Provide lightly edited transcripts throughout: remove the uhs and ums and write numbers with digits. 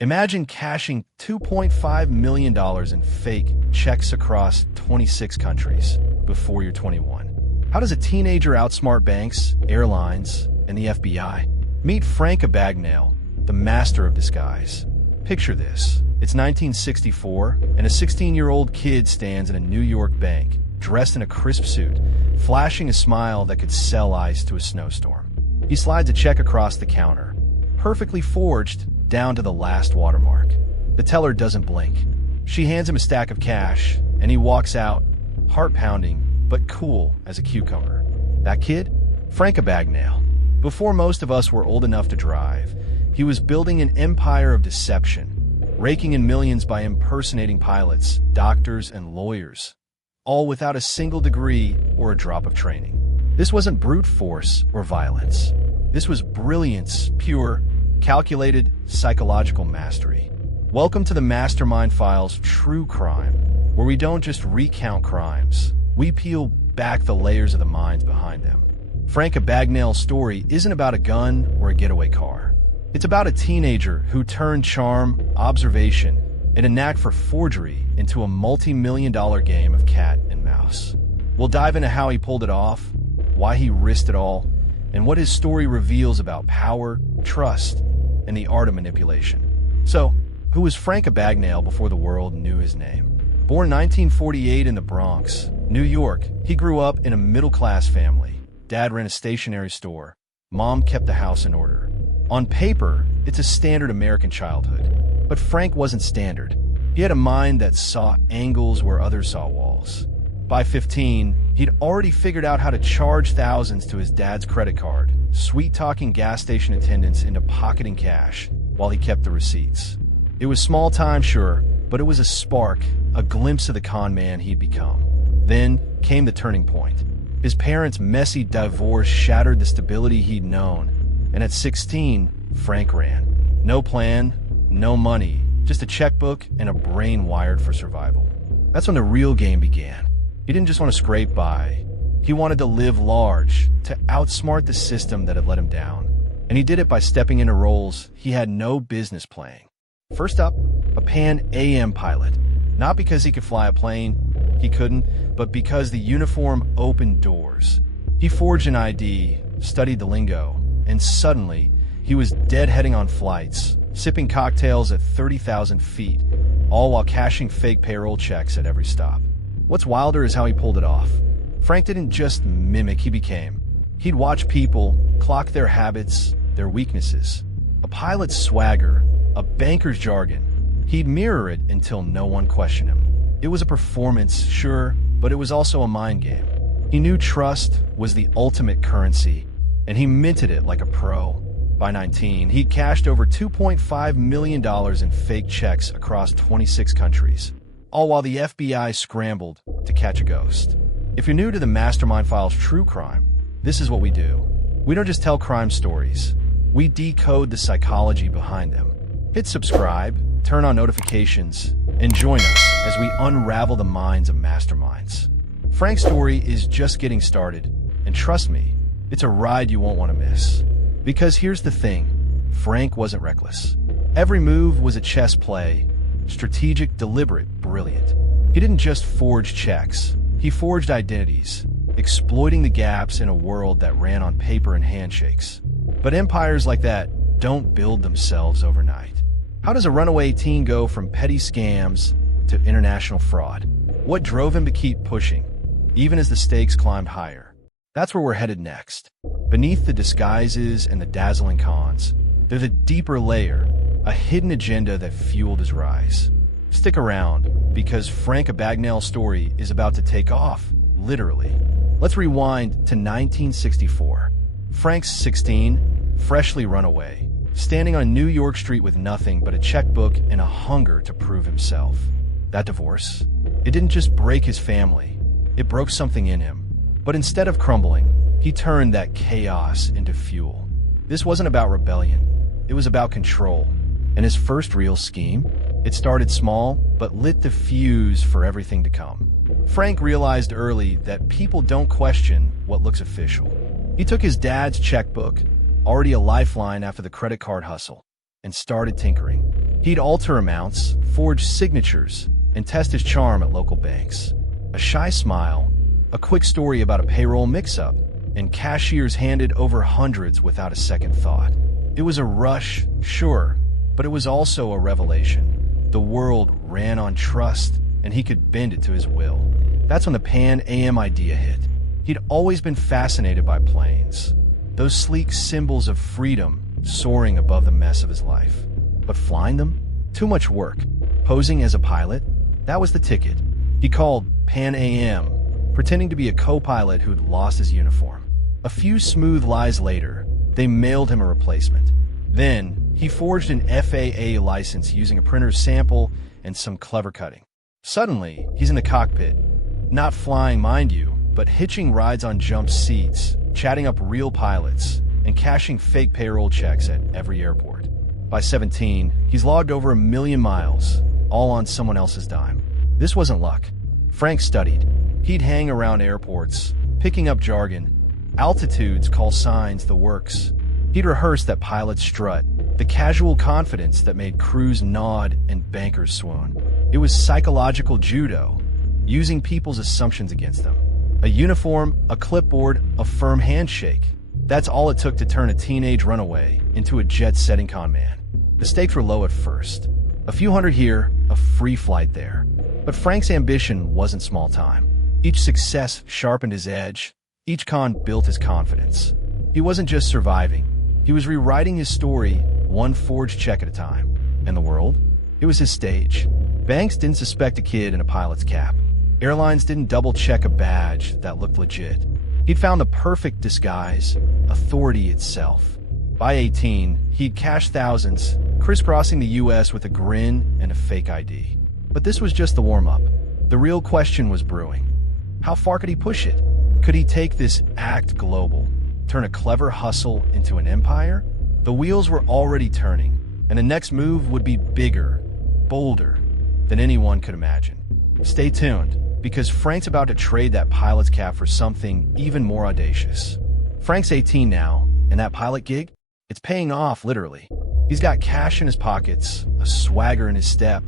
Imagine cashing $2.5 million in fake checks across 26 countries before you're 21. How does a teenager outsmart banks, airlines, and the FBI? Meet Frank Abagnale, the master of disguise. Picture this. It's 1964, and a 16-year-old kid stands in a New York bank, dressed in a crisp suit, flashing a smile that could sell ice to a snowstorm. He slides a check across the counter, perfectly forged down to the last watermark. The teller doesn't blink. She hands him a stack of cash, and he walks out, heart-pounding, but cool as a cucumber. That kid? Frank Abagnale. Before most of us were old enough to drive, he was building an empire of deception, raking in millions by impersonating pilots, doctors, and lawyers, all without a single degree or a drop of training. This wasn't brute force or violence. This was brilliance, pure, calculated, psychological mastery. Welcome to the Mastermind Files True Crime, where we don't just recount crimes, we peel back the layers of the minds behind them. Frank Abagnale's story isn't about a gun or a getaway car. It's about a teenager who turned charm, observation, and a knack for forgery into a multi-million-dollar game of cat and mouse. We'll dive into how he pulled it off, why he risked it all, and what his story reveals about power, trust, and the art of manipulation. So, who was Frank Abagnale before the world knew his name? Born 1948 in the Bronx, New York, he grew up in a middle-class family. Dad ran a stationery store. Mom kept the house in order. On paper, it's a standard American childhood. But Frank wasn't standard. He had a mind that saw angles where others saw walls. By 15, he'd already figured out how to charge thousands to his dad's credit card, sweet-talking gas station attendants into pocketing cash while he kept the receipts. It was small time, sure, but it was a spark, a glimpse of the con man he'd become. Then came the turning point. His parents' messy divorce shattered the stability he'd known, and at 16, Frank ran. No plan, no money, just a checkbook and a brain wired for survival. That's when the real game began. He didn't just want to scrape by. He wanted to live large, to outsmart the system that had let him down. And he did it by stepping into roles he had no business playing. First up, a Pan Am pilot. Not because he could fly a plane, he couldn't, but because the uniform opened doors. He forged an ID, studied the lingo, and suddenly, he was deadheading on flights, sipping cocktails at 30,000 feet, all while cashing fake payroll checks at every stop. What's wilder is how he pulled it off. Frank didn't just mimic, he became. He'd watch people, clock their habits, their weaknesses. A pilot's swagger, a banker's jargon. He'd mirror it until no one questioned him. It was a performance, sure, but it was also a mind game. He knew trust was the ultimate currency, and he minted it like a pro. By 19, he'd cashed over $2.5 million in fake checks across 26 countries, all while the FBI scrambled to catch a ghost. If you're new to the Mastermind Files True Crime, this is what we do. We don't just tell crime stories. We decode the psychology behind them. Hit subscribe, turn on notifications, and join us as we unravel the minds of masterminds. Frank's story is just getting started, and trust me, it's a ride you won't want to miss. Because here's the thing, Frank wasn't reckless. Every move was a chess play, strategic, deliberate, brilliant. He didn't just forge checks, he forged identities, exploiting the gaps in a world that ran on paper and handshakes. But empires like that don't build themselves overnight. How does a runaway teen go from petty scams to international fraud? What drove him to keep pushing, even as the stakes climbed higher? That's where we're headed next. Beneath the disguises and the dazzling cons, there's a deeper layer, a hidden agenda that fueled his rise. Stick around, because Frank Abagnale's story is about to take off, literally. Let's rewind to 1964. Frank's 16, freshly run away, standing on New York Street with nothing but a checkbook and a hunger to prove himself. That divorce, it didn't just break his family, it broke something in him. But instead of crumbling, he turned that chaos into fuel. This wasn't about rebellion, it was about control. And his first real scheme, it started small, but lit the fuse for everything to come. Frank realized early that people don't question what looks official. He took his dad's checkbook, already a lifeline after the credit card hustle, and started tinkering. He'd alter amounts, forge signatures, and test his charm at local banks. A shy smile, a quick story about a payroll mix-up, and cashiers handed over hundreds without a second thought. It was a rush, sure, but it was also a revelation. The world ran on trust, and he could bend it to his will. That's when the Pan Am idea hit. He'd always been fascinated by planes, those sleek symbols of freedom soaring above the mess of his life. But flying them? Too much work. Posing as a pilot? That was the ticket. He called Pan Am, pretending to be a co-pilot who'd lost his uniform. A few smooth lies later, they mailed him a replacement. Then, he forged an FAA license using a printer's sample and some clever cutting. Suddenly, he's in the cockpit. Not flying, mind you, but hitching rides on jump seats, chatting up real pilots, and cashing fake payroll checks at every airport. By 17, he's logged over 1 million miles, all on someone else's dime. This wasn't luck. Frank studied. He'd hang around airports, picking up jargon, altitudes, call signs, the works. He'd rehearsed that pilot's strut, the casual confidence that made crews nod and bankers swoon. It was psychological judo, using people's assumptions against them. A uniform, a clipboard, a firm handshake. That's all it took to turn a teenage runaway into a jet-setting con man. The stakes were low at first. A few hundred here, a free flight there. But Frank's ambition wasn't small time. Each success sharpened his edge. Each con built his confidence. He wasn't just surviving. He was rewriting his story, one forged check at a time. And the world? It was his stage. Banks didn't suspect a kid in a pilot's cap. Airlines didn't double-check a badge that looked legit. He'd found the perfect disguise, authority itself. By 18, he'd cashed thousands, crisscrossing the U.S. with a grin and a fake ID. But this was just the warm-up. The real question was brewing. How far could he push it? Could he take this act global, turn a clever hustle into an empire? The wheels were already turning, and the next move would be bigger, bolder than anyone could imagine. Stay tuned, because Frank's about to trade that pilot's cap for something even more audacious. Frank's 18 now, and that pilot gig? It's paying off, literally. He's got cash in his pockets, a swagger in his step,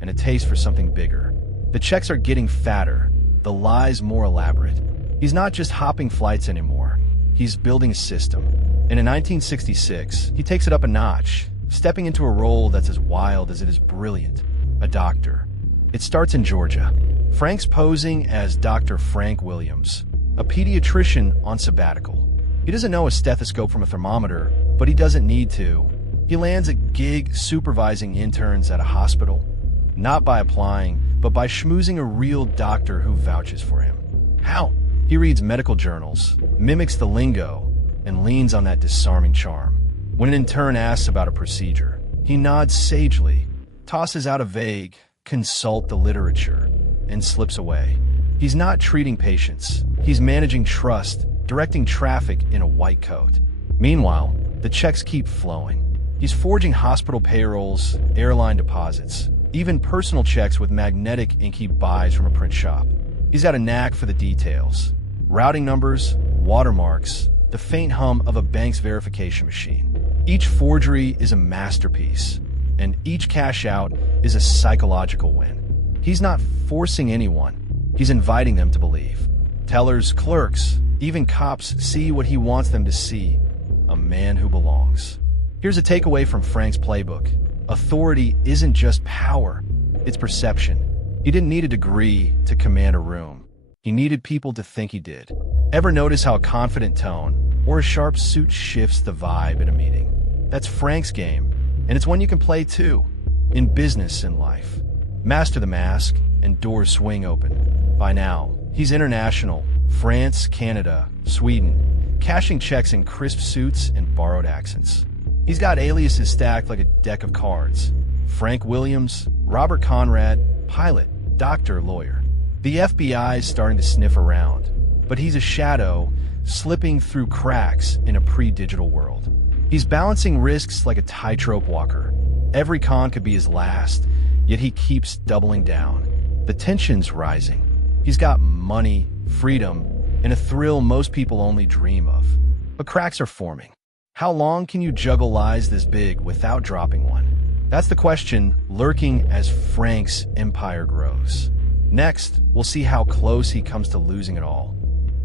and a taste for something bigger. The checks are getting fatter, the lies more elaborate. He's not just hopping flights anymore. He's building a system. And in 1966, he takes it up a notch, stepping into a role that's as wild as it is brilliant. A doctor. It starts in Georgia. Frank's posing as Dr. Frank Williams, a pediatrician on sabbatical. He doesn't know a stethoscope from a thermometer, but he doesn't need to. He lands a gig supervising interns at a hospital, not by applying, but by schmoozing a real doctor who vouches for him. How? He reads medical journals, mimics the lingo, and leans on that disarming charm. When an intern asks about a procedure, he nods sagely, tosses out a vague, consult the literature, and slips away. He's not treating patients. He's managing trust, directing traffic in a white coat. Meanwhile, the checks keep flowing. He's forging hospital payrolls, airline deposits, even personal checks with magnetic ink he buys from a print shop. He's got a knack for the details. Routing numbers, watermarks, the faint hum of a bank's verification machine. Each forgery is a masterpiece, and each cash out is a psychological win. He's not forcing anyone. He's inviting them to believe. Tellers, clerks, even cops see what he wants them to see. A man who belongs. Here's a takeaway from Frank's playbook. Authority isn't just power, it's perception. He didn't need a degree to command a room. He needed people to think he did. Ever notice how a confident tone or a sharp suit shifts the vibe at a meeting? That's Frank's game, and it's one you can play too, in business and life. Master the mask, and doors swing open. By now, he's international, France, Canada, Sweden, cashing checks in crisp suits and borrowed accents. He's got aliases stacked like a deck of cards. Frank Williams, Robert Conrad, pilot, doctor, lawyer. The FBI's starting to sniff around, but he's a shadow, slipping through cracks in a pre-digital world. He's balancing risks like a tightrope walker. Every con could be his last, yet he keeps doubling down. The tension's rising. He's got money, freedom, and a thrill most people only dream of. But cracks are forming. How long can you juggle lies this big without dropping one? That's the question lurking as Frank's empire grows. Next, we'll see how close he comes to losing it all,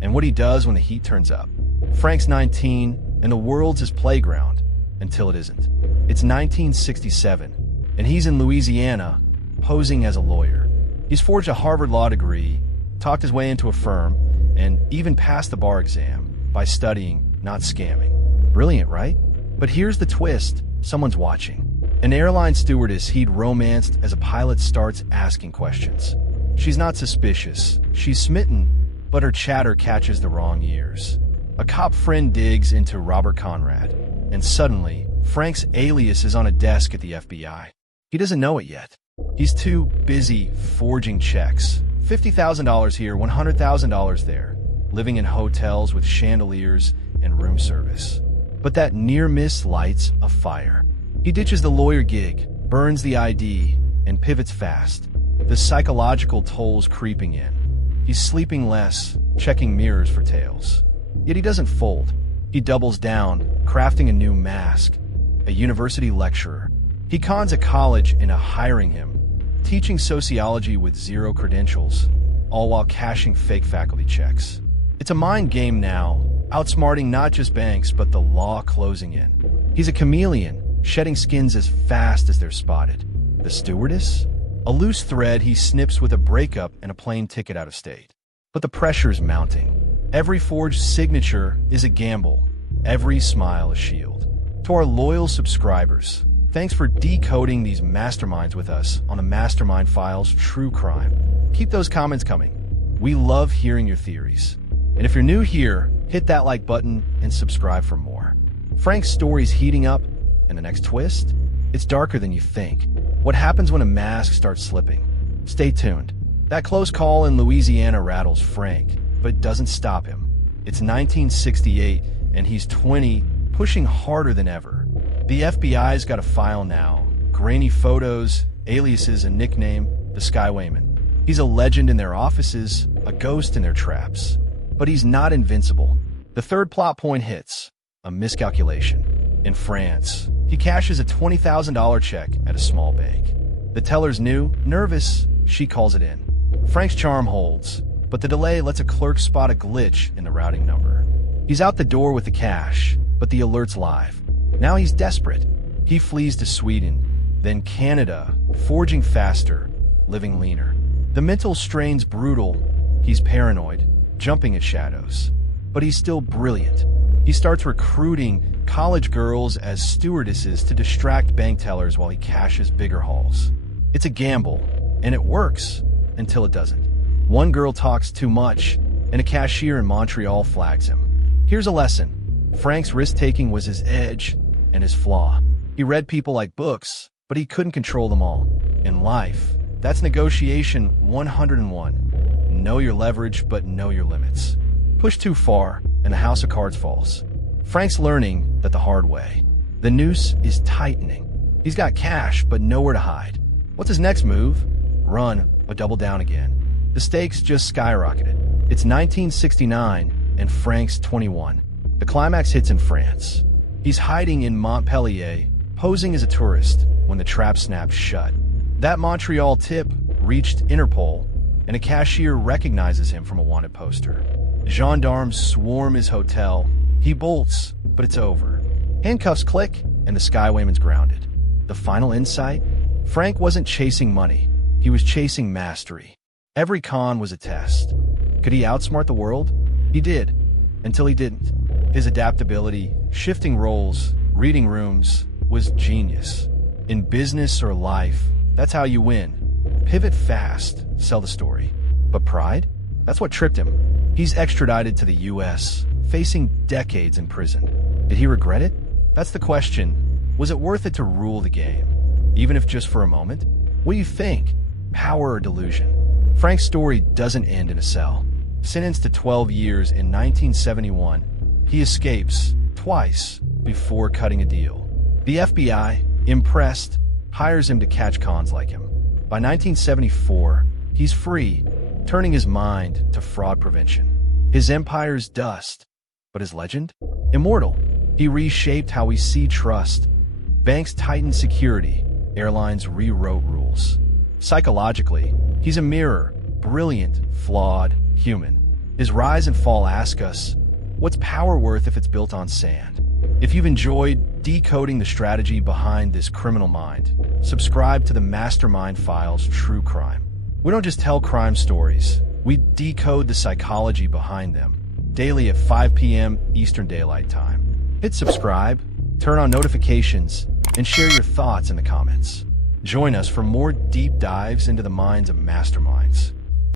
and what he does when the heat turns up. Frank's 19, and the world's his playground, until it isn't. It's 1967, and he's in Louisiana, posing as a lawyer. He's forged a Harvard law degree, talked his way into a firm, and even passed the bar exam by studying, not scamming. Brilliant, right? But here's the twist. Someone's watching. An airline stewardess he'd romanced as a pilot starts asking questions. She's not suspicious. She's smitten, but her chatter catches the wrong ears. A cop friend digs into Robert Conrad, and suddenly, Frank's alias is on a desk at the FBI. He doesn't know it yet. He's too busy forging checks. $50,000 here, $100,000 there, living in hotels with chandeliers and room service. But that near miss lights a fire. He ditches the lawyer gig, burns the ID, and pivots fast. The psychological toll's creeping in. He's sleeping less, checking mirrors for tails. Yet he doesn't fold. He doubles down, crafting a new mask. A university lecturer. He cons a college into hiring him, teaching sociology with zero credentials, all while cashing fake faculty checks. It's a mind game now, outsmarting not just banks, but the law closing in. He's a chameleon, shedding skins as fast as they're spotted. The stewardess? A loose thread he snips with a breakup and a plane ticket out of state. But the pressure's mounting. Every forged signature is a gamble. Every smile a shield. To our loyal subscribers, thanks for decoding these masterminds with us on the Mastermind Files True Crime. Keep those comments coming. We love hearing your theories. And if you're new here, hit that like button and subscribe for more. Frank's story's heating up, and the next twist? It's darker than you think. What happens when a mask starts slipping? Stay tuned. That close call in Louisiana rattles Frank, but doesn't stop him. It's 1968, and he's 20, pushing harder than ever. The FBI's got a file now. Grainy photos, aliases, and nickname, the Skywayman. He's a legend in their offices, a ghost in their traps. But he's not invincible. The third plot point hits. A miscalculation. In France, he cashes a $20,000 check at a small bank. The teller's new, nervous, she calls it in. Frank's charm holds, but the delay lets a clerk spot a glitch in the routing number. He's out the door with the cash, but the alert's live. Now he's desperate. He flees to Sweden, then Canada, forging faster, living leaner. The mental strain's brutal. He's paranoid, jumping at shadows. But he's still brilliant. He starts recruiting college girls as stewardesses to distract bank tellers while he cashes bigger hauls. It's a gamble, and it works until it doesn't. One girl talks too much, and a cashier in Montreal flags him. Here's a lesson. Frank's risk-taking was his edge and his flaw. He read people like books, but he couldn't control them all. In life, that's negotiation 101. Know your leverage, but know your limits. Push too far, and the house of cards falls. Frank's learning that the hard way. The noose is tightening. He's got cash, but nowhere to hide. What's his next move? Run, but double down again. The stakes just skyrocketed. It's 1969, and Frank's 21. The climax hits in France. He's hiding in Montpellier, posing as a tourist, when the trap snaps shut. That Montreal tip reached Interpol, and a cashier recognizes him from a wanted poster. Gendarmes swarm his hotel. He bolts, but it's over. Handcuffs click, and the Skywayman's grounded. The final insight? Frank wasn't chasing money. He was chasing mastery. Every con was a test. Could he outsmart the world? He did, until he didn't. His adaptability, shifting roles, reading rooms, was genius. In business or life, that's how you win. Pivot fast, sell the story. But pride? That's what tripped him. He's extradited to the US, facing decades in prison. Did he regret it? That's the question. Was it worth it to rule the game? Even if just for a moment? What do you think? Power or delusion? Frank's story doesn't end in a cell. Sentenced to 12 years in 1971, he escapes twice before cutting a deal. The FBI, impressed, hires him to catch cons like him. By 1974, he's free, turning his mind to fraud prevention. His empire's dust, but his legend? Immortal. He reshaped how we see trust. Banks tightened security. Airlines rewrote rules. Psychologically, he's a mirror, brilliant, flawed, human. His rise and fall ask us, what's power worth if it's built on sand? If you've enjoyed decoding the strategy behind this criminal mind, subscribe to the Mastermind Files True Crime. We don't just tell crime stories, we decode the psychology behind them. Daily at 5 p.m. Eastern Daylight Time. Hit subscribe, turn on notifications, and share your thoughts in the comments. Join us for more deep dives into the minds of masterminds.